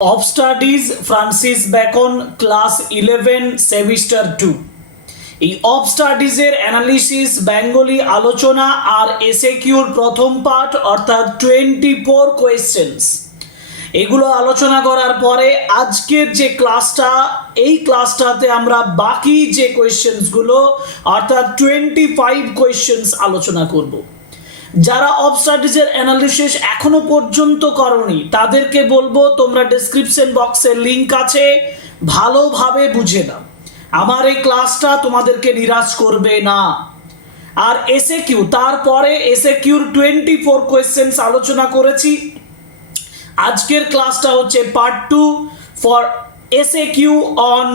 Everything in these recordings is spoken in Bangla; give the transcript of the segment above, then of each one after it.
Of studies Francis Bacon class 11 semester 2। এই অফ স্টাডিজের অ্যানালিসিস বেঙ্গলি আলোচনা আর এসএকিউর প্রথম পার্ট অর্থাৎ 24 কোয়েশ্চেন্স, এগুলো আলোচনা করার পরে আজকের যে ক্লাসটা, এই ক্লাসটাতে আমরা বাকি যে কোয়েশ্চেন্সগুলো অর্থাৎ 25 কোয়েশ্চেন্স আলোচনা করব। যারা অফ স্টাডিজের অ্যানালিসিস এখনো পর্যন্ত করনি তাদেরকে বলবো তোমরা ডেসক্রিপশন বক্সে লিংক আছে, ভালোভাবে বুঝে নাও। আমার এই ক্লাসটা তোমাদেরকে নিরাশ করবে না। আর এসএকিউ, তারপরে এসএকিউর 24 কোয়েশ্চেন্স আলোচনা করেছি। আজকের ক্লাসটা হচ্ছে part 2 for SAQ on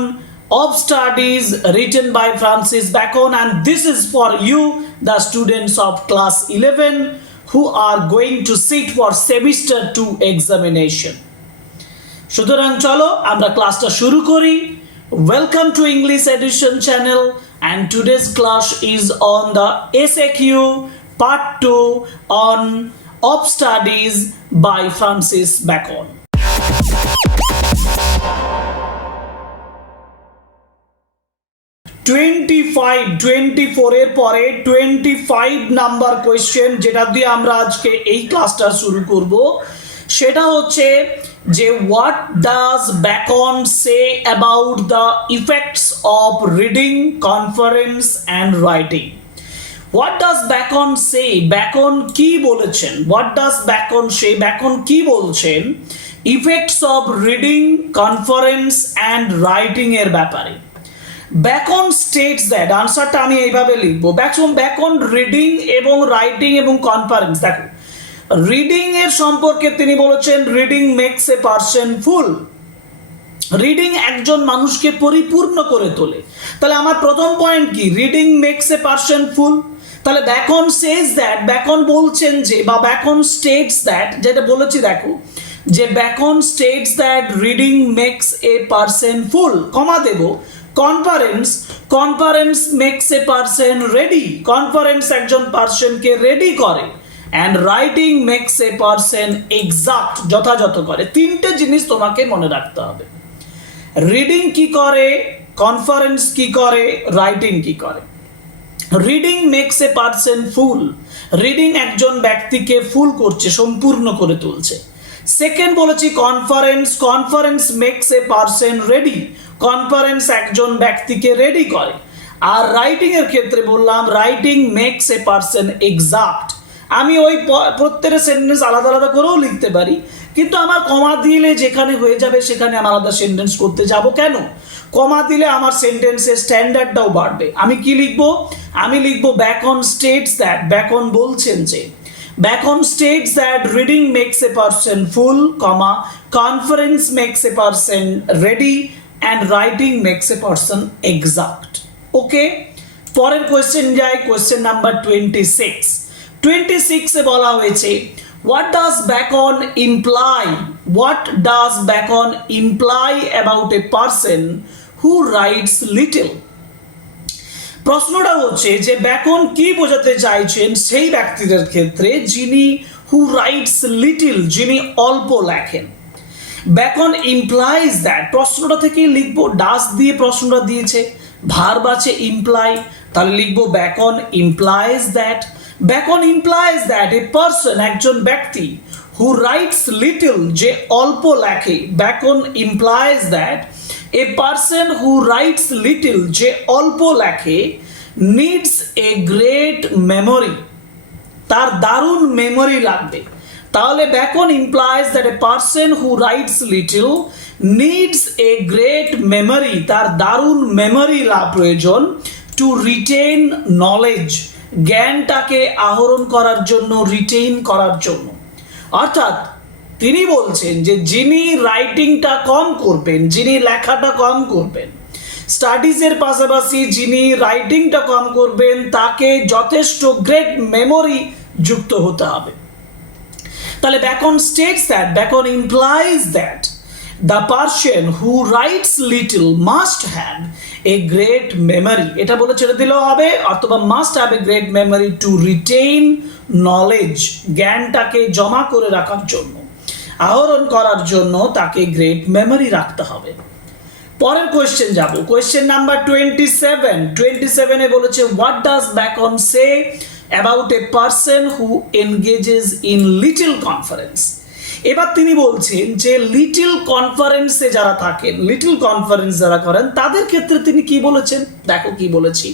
of studies written by Francis Bacon, and this is for you the students of class 11 who are going to sit for semester 2 examination. সুতরাং চলো আমরা ক্লাসটা শুরু করি। Welcome to English Edition channel, and today's class is on the SAQ part 2 on of studies by Francis Bacon. 24 এর পরে 25 নাম্বার কোয়েশ্চেন যেটা দিয়ে আমরা আজকে এই ক্লাসটা শুরু করব, সেটা হচ্ছে যে what does Bacon say about the effects of reading, conference and writing. What does Bacon say, Bacon কি বলেছেন? What does Bacon say, Bacon কি বলছেন effects of reading, conference and writing এর ব্যাপারে? ব্যাকন স্টেটস দ্যাট, আনসারটা আমি এইভাবে লিখবো, ব্যাকন রিডিং এবং রাইটিং এবং কনফারেন্স। দেখো, রিডিং এর সম্পর্কে তিনি বলেছেন reading makes a person full. Reading একজন মানুষকে পরিপূর্ণ করে তোলে। তাহলে আমার প্রথম পয়েন্ট কি? রিডিং মেক্স এ পারসন ফুল। তাহলে ব্যাকন সেজ দ্যাট, ব্যাকন বলছেন যে, বা ব্যাকন স্টেটস দ্যাট, যেটা বলেছি দেখো, যে Bacon states that reading makes a person full, comma দেব, conference makes a person ready, conference একজন পারসনকে রেডি করে, and writing makes a person exact, যথাযথ করে। তিনটে জিনিস তোমাকে মনে রাখতে হবে। রিডিং কি করে, কনফারেন্স কি করে, রাইটিং কি করে। Reading makes a person full, reading একজন ব্যক্তিকে ফুল করছে, সম্পূর্ণ করে তুলছে। সেকেন্ড বলেছি conference makes a person ready, conference একজন ব্যক্তিকে রেডি করে। আর রাইটিং এর ক্ষেত্রে বললাম writing makes a person exact. আমি ওই প্রত্যেকটা সেন্টেন্স আলাদা আলাদা করেও লিখতে পারি, কিন্তু আমার কমা দিলে যেখানে হয়ে যাবে সেখানে আমার আলাদা সেন্টেন্স করতে যাব কেন? কমা দিলে আমার সেন্টেন্সের স্ট্যান্ডার্ডটাও বাড়বে। আমি কি লিখবো? আমি লিখবো ব্যাকন স্টেটস দ্যাট, ব্যাকন বলছেন যে, Bacon states that reading makes a person full, comma conference makes a person ready, and writing makes a person exact. Okay, পরের কোয়েশ্চেন যাই, কোয়েশ্চেন নাম্বার 26 এ বলা হয়েছে what does Bacon imply about a person who writes little? প্রশ্নটা হচ্ছে যে ব্যাকন কি বোঝাতে চাইছেন সেই ব্যক্তিদের ক্ষেত্রে যিনি who writes little, যিনি অল্প লেখেন। ব্যাকন ইমপ্লাইজ দ্যাট, প্রশ্নটা থেকে লিখবো, ডাস দিয়ে প্রশ্নটা দিয়েছে, ভার্ব আছে ইমপ্লাই, তাহলে লিখবো bacon implies that. Bacon implies that a person, একজন ব্যক্তি, হু রাইটস লিটল, যে অল্প লেখে। Bacon implies that a person who writes little, যে অল্প লেখে, নিডস এ গ্রেট মেমোরি, তার দারুণ মেমোরি লাগবে। তাহলে bacon implies that a person who writes little needs a great memory, তার দারুণ মেমোরি প্রয়োজন, টু রিটেইন নলেজ, জ্ঞানটাকে আহরণ করার জন্য, রিটেইন করার জন্য। অর্থাৎ তিনি বলছেন যে যিনি রাইটিংটা কম করবেন, যিনি লেখাটা কম করবেন, স্টাডিজের পাশাপাশি যিনি রাইটিংটা কম করবেন, তাকে যথেষ্ট গ্রেট মেমোরি যুক্ত হতে হবে। তাহলে Bacon states that, Bacon implies that the person who writes little must have a great memory, এটা বলে ছেড়ে দিলেও হবে, অথবা must have a great memory to retain knowledge, জ্ঞানটাকে জমা করে রাখার জন্য। আহরণ করার জন্য তাকে গ্রেট মেমোরি রাখতে হবে। পরের কোয়েশ্চেন যাব, কোয়েশ্চেন নাম্বার 27 বলেছে what does Bacon say about a person who engages in little conference. এবার তিনি বলছেন যে লিটল কনফারেন্সে যারা থাকেন, লিটল কনফারেন্স যারা করেন তাদের ক্ষেত্রে তিনি কি বলেছেন, দেখো কি বলেছি।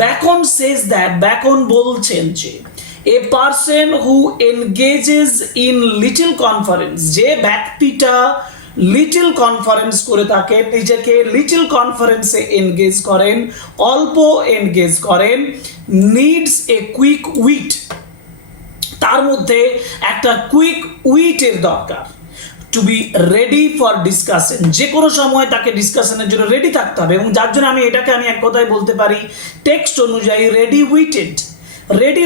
ব্যাকন সেজ দ্যাট, ব্যাকন বলছেন যে a person who engages in little conference, যে ব্যক্তিটা লিটল কনফারেন্স করে থাকে, নিজেকে লিটল কনফারেন্সে এনগেজ করেন, অল্প এনগেজ করেন, নিডস এ কুইক উইট, তার মধ্যে একটা কুইক উইটের দরকার, to be ready for discussion, যে কোনো সময় তাকে ডিসকাশনের জন্য রেডি থাকতে হবে। এবং যার জন্য আমি এক কথায় বলতে পারি টেক্সট অনুযায়ী রেডি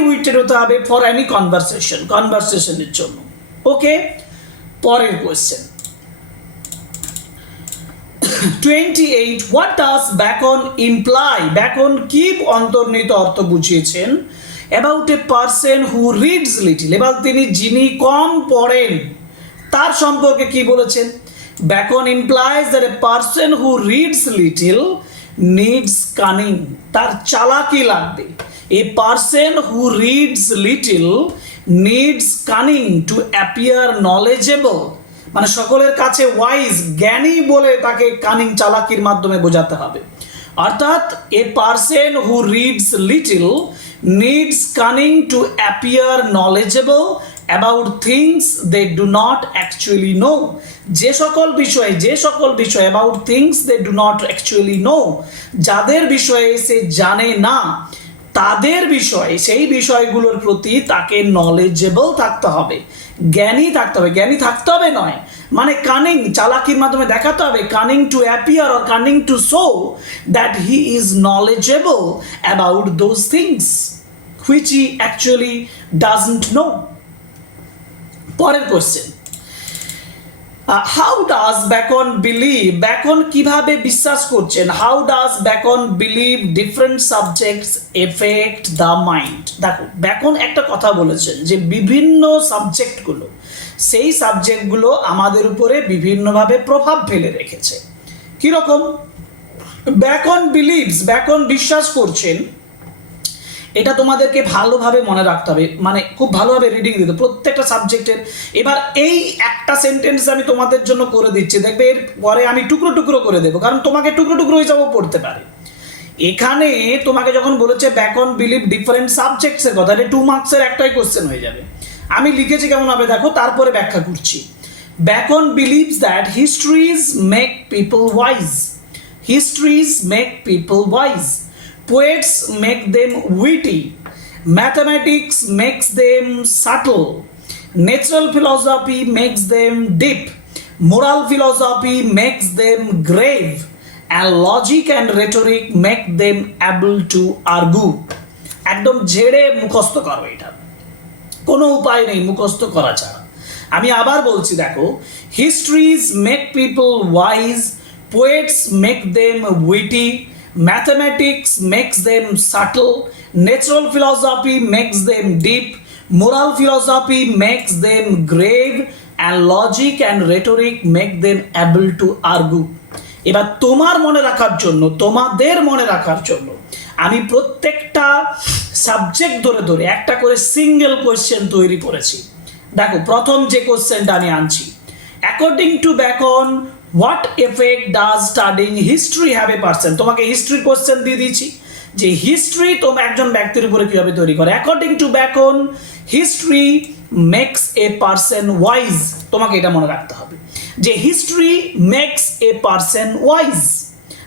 উইটেড হতে হবে ফর এনি কনভারসেশনের জন্য। ওকে, পরের question 28 what does Bacon imply, Bacon কি অন্তর্নিহিত অর্থ বুঝিয়েছেন about a person who reads little, এবার তিনি যিনি কম পড়েন তার সম্পর্কে কি বলেছেন। Bacon implies that a person who reads little needs cunning, তার চালাকি লাগবে। A person who reads little needs cunning to appear knowledgeable, মানে সকলের কাছে ওয়াইজ জ্ঞানী বলে তাকে কানিং চালাকির মাধ্যমে বোঝাতে হবে। অর্থাৎ a person who reads little needs cunning to appear knowledgeable about things they do not actually know, যে সকল বিষয় about things they do not actually know, যাদের বিষয়ে সে জানে না তাদের বিষয়ে, সেই বিষয়গুলোর প্রতি তাকে নলেজেবল থাকতে হবে, জ্ঞানী থাকতে হবে নয়, মানে কানিং চালাকির মাধ্যমে দেখাতে হবে, cunning to appear or cunning to show that he is knowledgeable about those things which he actually doesn't know. পরের question, how does Bacon believe, Bacon কিভাবে বিশ্বাস করছেন, how does Bacon believe different subjects affect the mind. দেখো ব্যাকন একটা কথা বলেছেন যে বিভিন্ন সাবজেক্টগুলো, সেই সাবজেক্টগুলো আমাদের উপরে বিভিন্নভাবে প্রভাব ফেলে রেখেছে। কিরকম, ব্যাকন বিলিভস, ব্যাকন বিশ্বাস করছেন, এটা তোমাদেরকে ভালোভাবে মনে রাখতে হবে, মানে খুব ভালোভাবে রিডিং দিতে প্রত্যেকটা সাবজেক্টের। এবার এই একটা সেন্টেন্স আমি তোমাদের জন্য করে দিচ্ছি, দেখবে এর পরে আমি টুকরো করে দেবো, কারণ তোমাকে টুকরো হিসাবেও পড়তে পারে। এখানে তোমাকে যখন বলেছে ব্যাকন বিলিভ ডিফারেন্ট সাবজেক্টসের কথা, এটা 2 মার্কসের একটাই কোশ্চেন হয়ে যাবে। আমি লিখেছি কেমন হবে দেখো, তারপরে ব্যাখ্যা করছি। Bacon believes that histories make people wise, histories make people wise, poets make them witty, mathematics makes them subtle, natural philosophy makes them deep, moral philosophy makes them grave, and logic and rhetoric make them able to argue. একদম ঝেড়ে মুখস্থ করো, এটা কোনো উপায় নেই মুখস্থ করা ছাড়া। আমি আবার বলছি দেখো, histories make people wise, poets make them witty, mathematics makes them subtle, natural philosophy makes them deep, moral philosophy makes them grave, and logic and rhetoric make them able to argue. এবার তোমার মনে রাখার জন্য, তোমাদের মনে রাখার জন্য আমি প্রত্যেকটা সাবজেক্ট ধরে একটা করে সিঙ্গেল কোয়েশ্চেন তৈরি করেছি। দেখো প্রথম যে কোয়েশ্চেনটা আমি আনছি, according to Bacon what effect does studying history have a person, তোমাকে হিস্ট্রি কোয়েশ্চেন দিয়ে দিয়েছি যে হিস্ট্রি তোমার একজন ব্যক্তির উপরে কিভাবে তৈরি করে। According to Bacon history makes a person wise, তোমাকে এটা মনে রাখতে হবে যে history makes a person wise.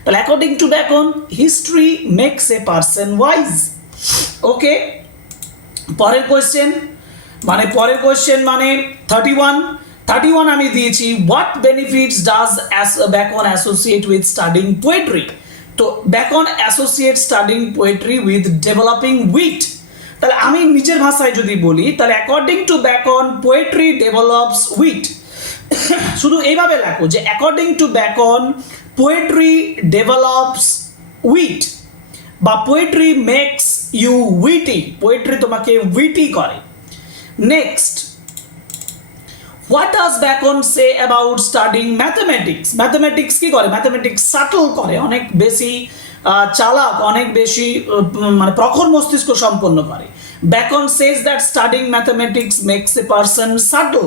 তাহলে according to Bacon history makes a person wise. Okay, পরের কোয়েশ্চেন মানে 31 আমি দিয়েছি what benefits does Bacon associate with studying poetry. তো Bacon associate studying poetry with developing wit. তাহলে আমি নিজের ভাষায় যদি বলি, তাহলে according to Bacon poetry develops wit. শুধু এইভাবে লেখো যে according to Bacon poetry develops wit, বা poetry makes you witty, poetry তোমাকে উইটি করে। Next, what does Bacon say about studying mathematics? Mathematics কি করে? ম্যাথমেটিক্স সাটল করে, অনেক বেশি চালাক, অনেক বেশি মানে প্রখর মস্তিষ্ক সম্পন্ন করে। Bacon says that studying mathematics makes a person subtle.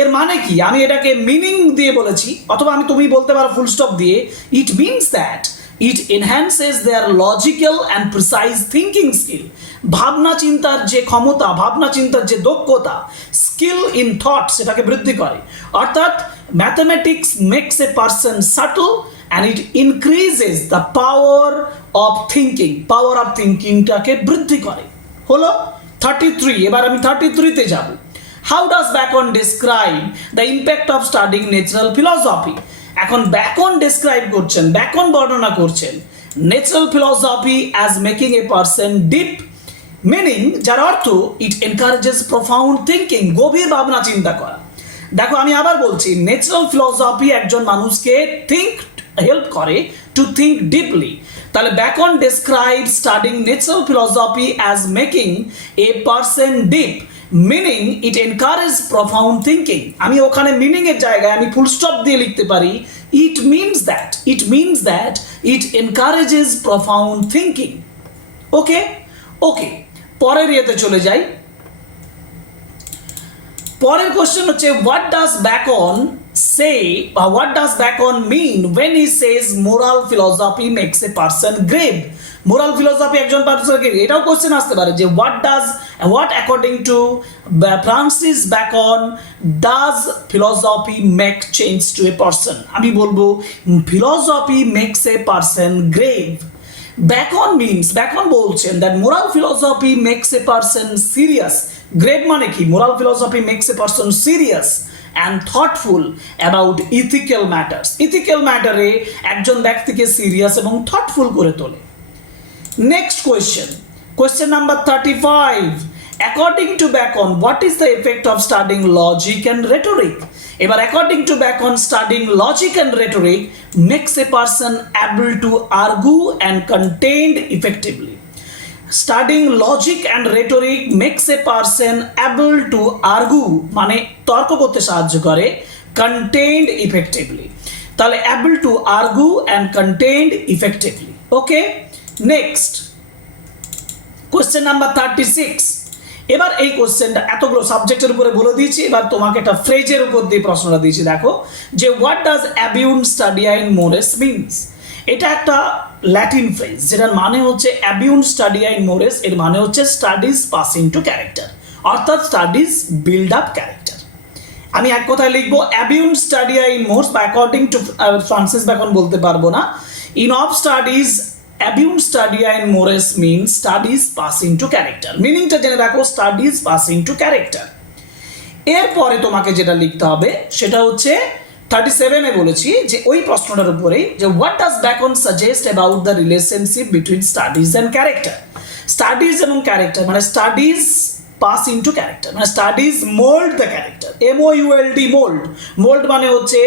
এর মানে কি? আমি এটাকে মিনিং দিয়ে বলেছি, অথবা তুমি বলতে পারো ফুল স্টপ দিয়ে, it means that it enhances their logical and precise thinking skill. ভাবনা চিন্তার যে ক্ষমতা, ভাবনা চিন্তার যে দক্ষতা, স্কিল ইন থট, সেটাকে বৃদ্ধি করে। অর্থাৎ mathematics makes a person subtle and it increases the power of thinking. Power of থিঙ্কিংটাকে বৃদ্ধি করে। হলো 33। এবার আমি 33তে যাব। How does Bacon describe the impact of studying natural philosophy? এখন ব্যাকন ডিসক্রাইব করছেন, ব্যাকন বর্ণনা করছেন natural philosophy as making a person deep, meaning যার অর্থ ইট এনকারেজেস প্রফাউন্ড থিঙ্কিং, গভীর ভাবনা চিন্তা করা। দেখো আমি আবার বলছি, ন্যাচারাল ফিলসফি একজন মানুষকে হেল্প করে টু থিঙ্ক ডিপলি। তাহলে bacon describe studying natural philosophy as making a person deep, meaning it encourage profound thinking. আমি ওখানে মিনিং এর জায়গায় আমি ফুল স্টপ দিয়ে লিখতে পারি it means that it encourages profound thinking. Okay okay, পরের ইয়েতে চলে যাই। পরের কোশ্চেন হচ্ছে হোয়াট ডাজ ব্যাকন সে বা what does Bacon mean when he says moral philosophy makes a person grave? Moral philosophy একজন পারসনকে, এটাও কোশ্চেন আসতে পারে যে what according to Francis Bacon does philosophy make change to a person? আমি বলবো philosophy makes a person grave. Bacon বলছেন that moral philosophy makes a person serious. Grave মানে কি? Moral philosophy makes a person serious and thoughtful about ethical matters. Ethical ম্যাটারে একজন ব্যক্তিকে সিরিয়াস এবং থটফুল করে তোলে। Next question number 35। According to Bacon what is the effect of studying logic and rhetoric? এবার according to Bacon studying logic and rhetoric makes a person able to argue and contend effectively. Studying logic and rhetoric makes a person able to argue মানে তর্ক করতে সাহায্য করে, কন্টেন্ড ইফেক্টিভলি। তাহলে able to argue and contend effectively. Okay, next question number 36। এবার এই কোশ্চেনটা এতগুলো সাবজেক্টের উপরে বলে দিয়েছি, এবার তোমাকে একটা ফ্রেজের উপর দিয়ে প্রশ্নটা দিয়েছি। দেখো যে হোয়াট ডাজ অ্যাবিউন স্টাডিয়াইন মোরেস মিনস? এটা একটা ল্যাটিন ফ্রেজ যেটার মানে হচ্ছে অ্যাবিউন স্টাডিয়াইন মোরেস, এর মানে হচ্ছে স্টাডিজ পাস ইনটু ক্যারেক্টার, অর্থাৎ স্টাডিজ বিল্ড আপ ক্যারেক্টার। আমি এক কথায় লিখবো অ্যাবিউন স্টাডিয়াইন মোরেস বা অ্যাকর্ডিং টু ফ্রান্সিস ব্যাকন বলতে পারবো না। ইন অফ স্টাডিজ অ্যাবিউন স্টাডিয়াইন মোরেস means studies pass into character. মিনিংটা জেনে রাখো, স্টাডিজ পাস ইনটু ক্যারেক্টার। এরপরে তোমাকে যেটা লিখতে হবে সেটা হচ্ছে 37-এ বলেছি যে ওই প্রশ্নটার উপরে যে what does Bacon suggest about the relationship between studies and character? Studies এবং ক্যারেক্টার মানে স্টাডিজ পাস ইনটু ক্যারেক্টার মানে studies mould the character, MOULD mould মানে হচ্ছে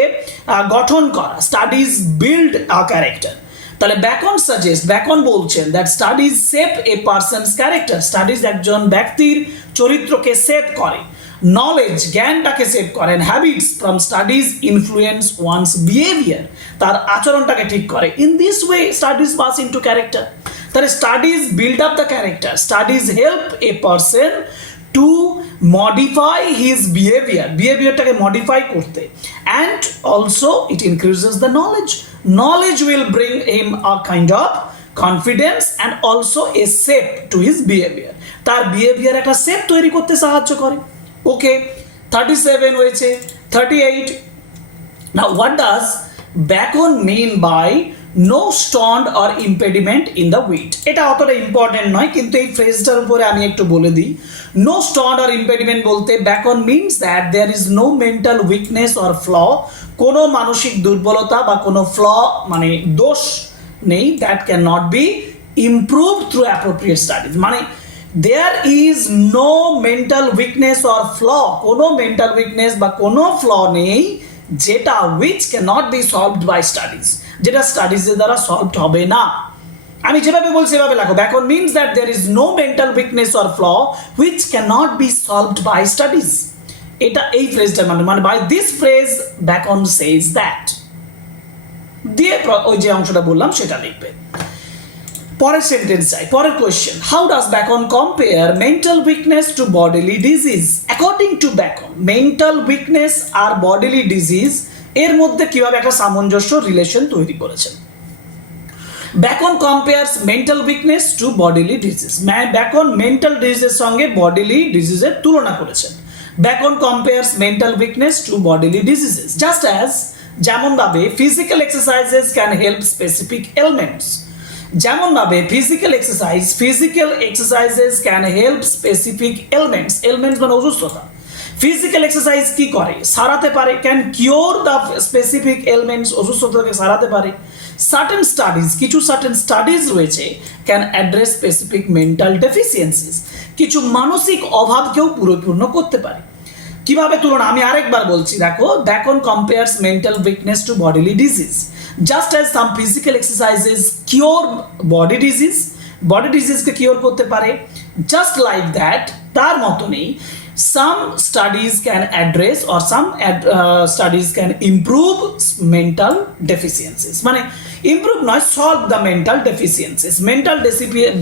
গঠন করা, স্টাডিজ বিল্ড আ ক্যারেক্টার। তাহলে ব্যাকন বলছেন that studies shape a person's character, studies একজন ব্যক্তির চরিত্রকে শেপ করে, নলেজ জ্ঞানটাকে সেভ করেন, habits from studies influence one's behaviour, তার আচরণটাকে ঠিক করে। In this way studies pass into character. তাহলে studies build up the character, studies help a person to modify his বিহেভিয়ারটাকে মডিফাই করতে, and also it increases the knowledge will bring him a kind of confidence and also a shape to his behavior, তার বিহেভিয়ার একটা শেপ তৈরি করতে সাহায্য করে। ওকে, 37 হয়েছে। 38 now what does Bacon mean by no stone or impediment in the wheat? এটা অতটা ইম্পর্টেন্ট নয়, কিন্তু এই ফ্রেজটার উপরে আমি একটু বলে দিই। no stone or impediment বলতে Bacon means that there is no mental weakness or flaw, কোনো মানসিক দুর্বলতা বা কোনো ফ্ল মানে দোষ নেই, that can not be improve through appropriate studies. মানে there is no mental weakness or flaw, কোনো মেন্টাল উইকনেস বা কোনো ফ্ল নেই যেটা which can not be solved by studies, যেটা স্টাডিজের দ্বারা সলভড হবে না। আমি যেভাবে বলছি সেভাবে লেখো। Bacon means that there is no mental weakness or flaw which can not be solved by studies. এটা এই ফ্রেজটার মানে by this phrase Bacon says that দিয়ে ওই যে অংশটা বললাম সেটা লিখবে। পরের সেন্টেন্স চাই, পরের question, how does Bacon compare mental weakness to bodily disease? According to Bacon mental weakness আর বডিলি ডিজিজ এর মধ্যে কিভাবে একটা সামঞ্জস্য রিলেশন তৈরি করেছেন? Bacon compares mental weakness to bodily disease. Bacon mental ডিজিজের সঙ্গে বডিলি ডিজিজের তুলনা করেছেন। Bacon compares mental weakness to bodily diseases just as, যেমনভাবে physical exercises can help specific elements, যেমনভাবে physical exercises can help specific elements মানে অসুস্থতা। ফিজিক্যাল এক্সারসাইজ কি করে? সারাতে পারে, can cure the specific elements, অসুস্থতাকে সারাতে পারে। সার্টেন স্টাডিজ, কিছু সার্টেন স্টাডিজ রয়েছে, can address specific mental deficiencies, কিছু মানসিক অভাবকেও পরিপূর্ণ করতে পারে। কিভাবে তুলনা? আমি আরেকবার বলছি, দেখো, Bacon compares mental weakness to bodily disease just as some physical exercises cure body ডিজিজকে কিওর করতে পারে, জাস্ট লাইক দ্যাট, তার মতনই some studies can address or some studies can improve mental deficiencies, মানে improve নয়, solve the mental deficiencies, mental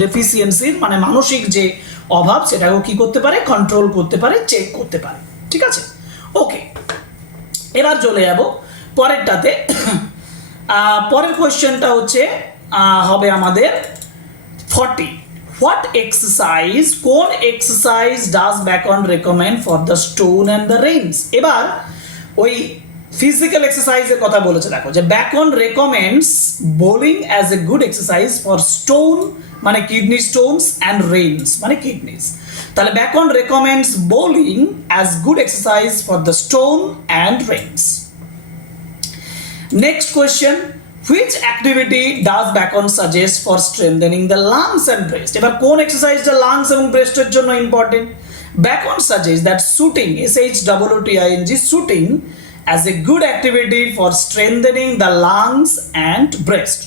deficiency মানে মানসিক যে অভাব সেটাকেও কি করতে পারে? কন্ট্রোল করতে পারে, চেক করতে পারে। ঠিক আছে, ওকে, এবার চলে যাব পরেরটাতে। পরের কোয়েশ্চেনটা হচ্ছে হবে আমাদের 40, what exercise, কোন exercise does bacon recommend for the stone and the rains? এবার ওই ফিজিক্যাল এক্সারসাইজের কথা বলেছে, দেখো, যে bacon recommends bowling as a good exercise for stone মানে কিডনি স্টোনস অ্যান্ড রেইনস মানে কিডনিস। তাহলে bacon recommends bowling as good exercise for the stone and rains. Next question, which activity does Bacon suggest for strengthening the lungs and breast? এবার কোন এক্সারসাইজটা লাংস এবং ব্রেস্টের জন্য important? Bacon suggests that shooting, SHOOTING, shooting as a good activity for strengthening the lungs and breast.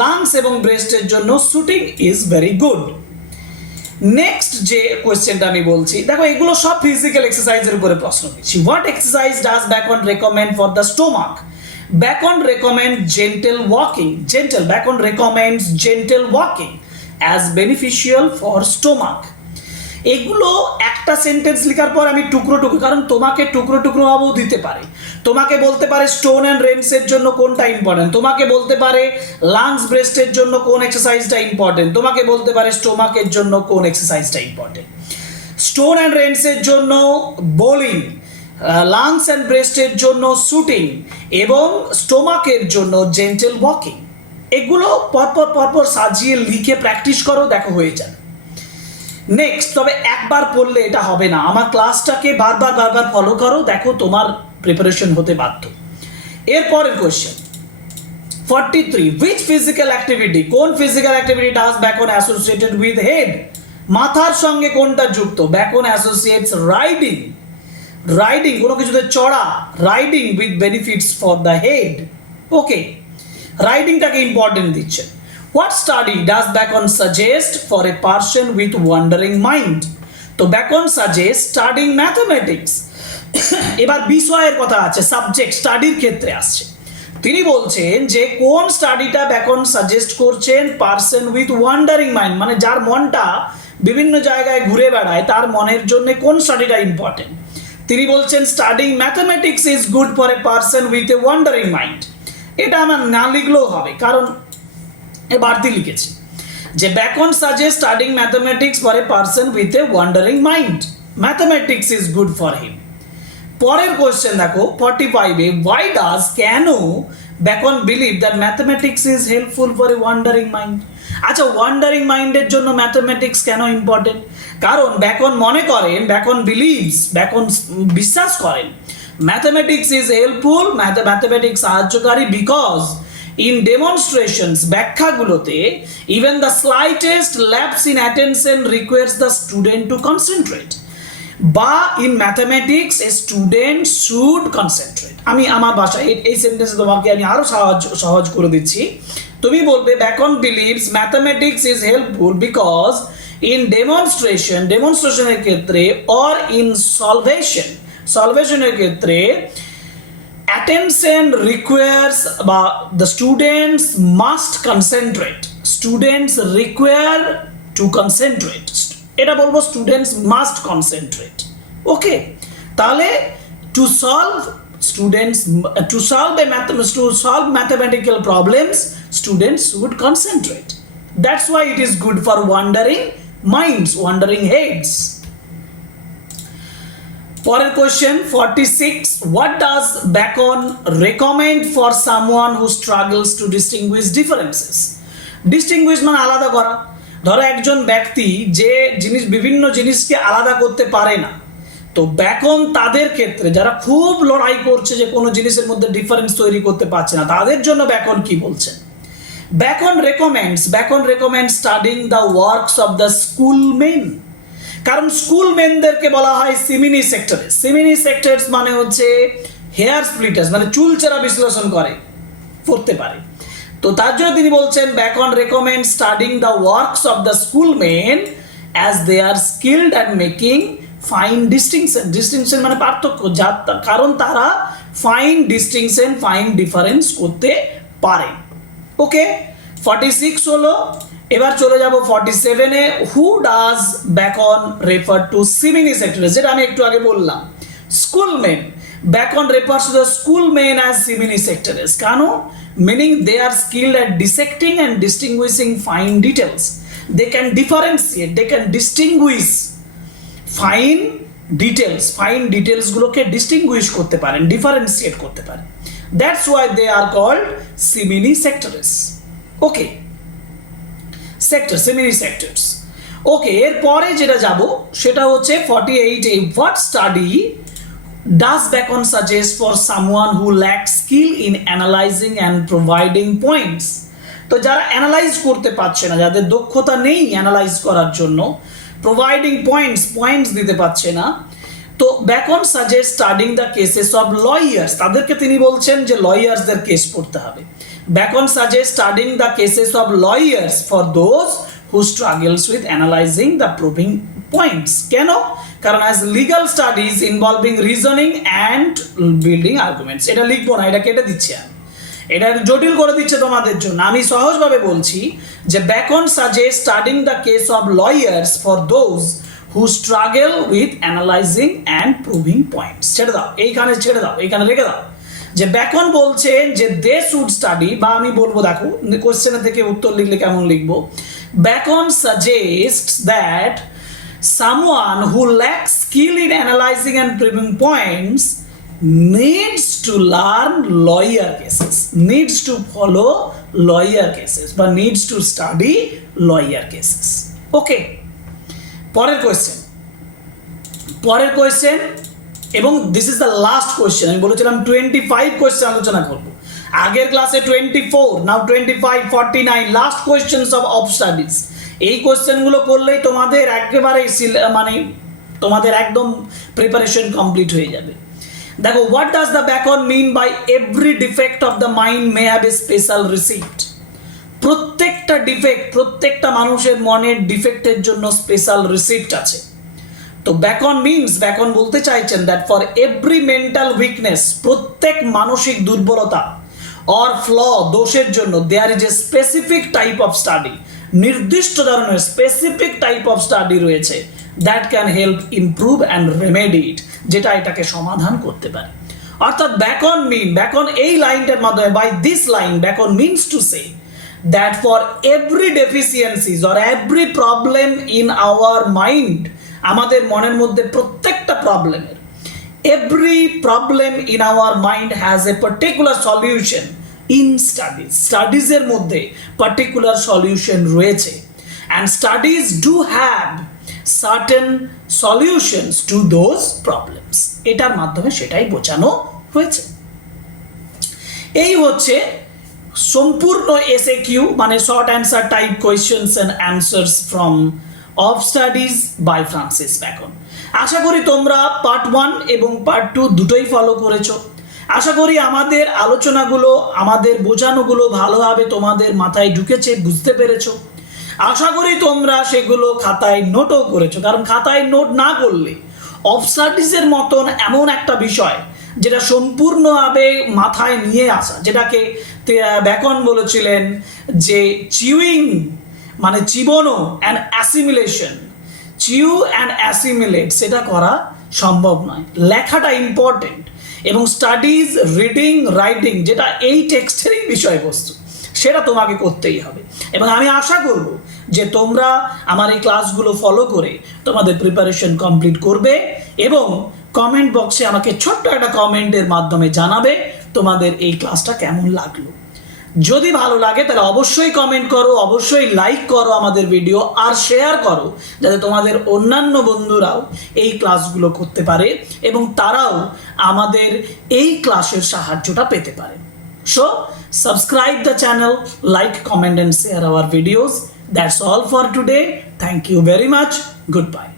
Lungs এবং ব্রেস্টের জন্য shooting is very good. Next যে কোয়েশ্চেনটা আমি বলছি, দেখো, এগুলো সব ফিজিক্যাল এক্সারসাইজের উপরে প্রশ্ন দিচ্ছি। What exercise does bacon recommend for the stomach? Bacon recommends gentle walking as beneficial for stomach. এগুলো একটা সেন্টেন্স লেখার পর আমি টুকরো, কারণ তোমাকে টুকরো ভাবেও দিতে পারে। তোমাকে বলতে পারে স্টোন অ্যান্ড রেইনসের জন্য কোনটা ইম্পর্টেন্ট, তোমাকে বলতে পারে লাংস ব্রেস্টের জন্য কোন এক্সারসাইজটা ইম্পর্টেন্ট, তোমাকে বলতে পারে স্টোমাকের জন্য কোন এক্সারসাইজটা ইম্পর্টেন্ট। স্টোন অ্যান্ড রেইনসের জন্য বোলিং, লাংস অ্যান্ড ব্রেস্টের জন্য শুটিং এবং স্টোমাকের জন্য জেন্টেল ওয়াকিং। এগুলো পরপর সাজিয়ে লিখে প্র্যাকটিস করো, দেখো হয়ে যাবে। নেক্সট, তবে একবার পড়লে এটা হবে না, আমার ক্লাসটাকে বারবার ফলো করো, দেখো তোমার প্রিপারেশন হতে বাধ্য। এরপরের কোয়েশ্চেন 43, which physical activity, কোন physical activity does bacon associated with head? মাথার সঙ্গে কোনটা যুক্ত? ব্যাকন অ্যাসোসিয়েটস রাইডিং কোনো কিছুতে চড়া, riding with benefits for the head. Okay, রাইডিংটাকে ইম্পর্টেন্ট দিচ্ছে। What study does Bacon suggest for a person with wandering mind? তো ব্যাকন সাজেস্ট স্টাডিং ম্যাথমেটিক্স। এবার বিষয়ের কথা আছে, সাবজেক্ট স্টাডির ক্ষেত্রে আসছে। তিনি বলছেন যে কোন স্টাডিটা ব্যাকন সাজেস্ট করছেন পার্সন উইথ ওয়ান্ডারিং মাইন্ড, মানে যার মনটা বিভিন্ন জায়গায় ঘুরে বেড়ায়, তার মনের জন্য কোন স্টাডিটা ইম্পর্টেন্ট? তিনি বলছেন studying mathematics is good for a person with a wandering mind. এটা আমার না লিখলেও হবে, কারণ বাড়তি লিখেছি যে bacon suggest studying mathematics for a person with a wandering mind, mathematics is good for him. পরের কোয়েশ্চেন দেখো 45-এ, ওয়াই ডাজ, কেন bacon believe that mathematics is helpful for a wandering mind? আচ্ছা, ওয়ান্ডারিং মাইন্ডের জন্য ম্যাথমেটিক্স কেন ইম্পর্টেন্ট? কারণ ব্যাকন মনে করেন, ব্যাকন বিশ্বাস করেন ম্যাথমেটিক্স ইজ হেল্পফুল, ম্যাথমেটিক্স সাহায্যকারী, বিকজ ইন ডেমনস্ট্রেশনস, ব্যাখ্যাগুলোতে, even the slightest lapse in attention requires the student to concentrate, বা in mathematics a student should concentrate. আমি আমার ভাষায় এই সেন্টেন্সে তোমাকে আমি আরো সহজ করে দিচ্ছি। তুমি বলবে Bacon believes mathematics is helpful because in ডেমনস্ট্রেশনের ক্ষেত্রে, অর ইন সলভেশনের ক্ষেত্রে attention requires বা the students must concentrate, students require to concentrate, এটা বলবো students must concentrate, ওকে। তাহলে to solve mathematical problems students would concentrate, that's why it is good for wandering minds, wandering heads. পরের question 46, what does Bacon recommend for someone who struggles to distinguish differences? Distinguish মানে আলাদা করা। ধরো একজন ব্যক্তি যে বিভিন্ন জিনিসকে আলাদা করতে পারে না, তো ব্যাকন তাদের ক্ষেত্রে যারা খুব লড়াই করছে যে কোনো জিনিসের মধ্যে ডিফারেন্স তৈরি করতে পারছে না, তাদের জন্য ব্যাকন কি বলছেন? Bacon recommends studying the works of the schoolmen, কারণ স্কুলমেনদেরকে বলা হয় সিমিনি সেক্টরস। সিমিনি সেক্টরস মানে হচ্ছে হেয়ার স্প্লিটার্স, মানে চুলচেরা বিশ্লেষণ করতে পারে। তো তার জন্য তিনি বলছেন Bacon recommends studying the works of the schoolmen as they are skilled at making fine distinction মানে পার্থক্য, কারণ তারা ফাইন ডিস্টিংশন, ফাইন ডিফারেন্স করতে পারে, ওকে। 46 হলো। এবার চলে যাব 47 এ, who does Bacon refer to সিমিনি সেক্টরস, যেটা আমি একটু আগে বললাম schoolmen. Bacon refers to the schoolmen as simini sectors, কেন? meaning they are skilled at dissecting and distinguishing fine details, they can differentiate, they can distinguish fine details গুলোকে ডিস্টিংগুইশ করতে পারেন, ডিফারেন্সিয়েট করতে পারেন, that's why they are called simini sectors, okay. সিমিনি সেক্টরস, ওকে। এরপরে যেটা যাব সেটা হচ্ছে 48 এ, what study does Bacon suggest for someone who lacks skill in analyzing and providing points? তো যারা অ্যানালাইজ করতে পারছে না, যাদের দক্ষতা নেই অ্যানালাইজ করার জন্য, প্রোভাইডিং পয়েন্টস দিতে পারছে না, তো Bacon suggest studying the cases of lawyers, তাদেরকে তিনি বলছেন যে লয়ার্সদের কেস পড়তে হবে। Bacon suggests studying the cases of lawyers for those who struggles with analyzing the proving points, কেন? কারণ as legal studies involving reasoning and building arguments, এটা লিখবো না, এটা কেটে দিচ্ছি আমি, এটা জটিল করে দিচ্ছে তোমাদের জন্য। আমি সহজভাবে বলছি যে Bacon suggests studying the case of lawyers for those who struggle with analyzing and proving points, ছেড়ে দাও এইখানে রেখে দাও, যে Bacon বলছেন যে they should study, বা আমি বলবো, দেখো কোশ্চেনের থেকে উত্তর লিখলে কেমন লিখবো, Bacon suggests that someone who lacks skill in analyzing and proving points needs to learn lawyer cases, needs to follow lawyer cases, বা needs to study lawyer cases, ওকে। পরের কোয়েশ্চেন এবং this is the last question. আমি বলেছিলাম 25 কোয়েশ্চেন আলোচনা করব, আগের ক্লাসে 24, নাও 25, 49, লাস্ট কোয়েশ্চেনস অফ স্টাডিজ। এই কোয়েশ্চেনগুলো করলেই তোমাদের একেবারে মানে তোমাদের একদম প্রিপারেশন কমপ্লিট হয়ে যাবে। দেখো, what does the Bacon mean by every defect of the mind may have a special receipt? প্রত্যেকটা ডিফেক্ট, প্রত্যেকটা মানুষের মনের ডিফেক্টের জন্য স্পেশাল রিসিপ্ট আছে। তো Bacon বলতে চাইছেন that for every mental weakness, প্রত্যেক মানসিক দুর্বলতা অর ফ্ল, দোষের জন্য there is a specific type of study, নির্দিষ্ট ধরনের স্পেসিফিক টাইপ অফ স্টাডি রয়েছে that can help improve and remedy it, যেটা এটাকে সমাধান করতে পারে। অর্থাৎ Bacon এই লাইনটার মাধ্যমে, by this line Bacon means to say that for every deficiencies or every problem in our mind, আমাদের মনের মধ্যে প্রত্যেকটা প্রবলেমের, every problem in our mind has a particular solution in studies এর মধ্যে particular solution রয়েছে, and studies do have certain solutions to those problems, এটার মাধ্যমে সেটাই বোঝানো হয়েছে। এই হচ্ছে সম্পূর্ণ SAQ, মানে short answer type questions and answers from of studies by Francis Bacon। আশা করি তোমরা পার্ট 1 এবং পার্ট 2 দুটোই ফলো করেছো। আশা করি আমাদের আলোচনাগুলো, আমাদের বোঝানোগুলো ভালোভাবে তোমাদের মাথায় ঢুকেছে, বুঝতে পেরেছো। আশা করি তোমরা সেগুলো খাতায় নোটও করেছো, কারণ খাতায় নোট না করলে অবসার্ডিসের মতন এমন একটা বিষয় যেটা সম্পূর্ণভাবে মাথায় নিয়ে আসা, যেটাকে ব্যাকন বলেছিলেন যে চিউইং মানে চিবনো and assimilation, chew and assimilate, সেটা করা সম্ভব নয়। লেখাটা ইম্পর্টেন্ট, এবং স্টাডিজ, রিডিং, রাইটিং, যেটা এই টেক্সটেরই বিষয়বস্তু, সেটা তোমাকে করতেই হবে। এবং আমি আশা করব যে তোমরা আমার এই ক্লাসগুলো ফলো করে তোমাদের প্রিপারেশন কমপ্লিট করবে, এবং কমেন্ট বক্সে আমাকে ছোট্ট একটা কমেন্টের মাধ্যমে জানাবে তোমাদের এই ক্লাসটা কেমন লাগলো। যদি ভালো লাগে তাহলে অবশ্যই কমেন্ট করো, অবশ্যই লাইক করো আমাদের ভিডিও, আর শেয়ার করো যাতে তোমাদের অন্যান্য বন্ধুরাও এই ক্লাসগুলো করতে পারে এবং তারাও আমাদের এই ক্লাসের সাহায্যটা পেতে পারে। So subscribe the channel, like, comment and share our videos. That's all for today. Thank you very much. Goodbye.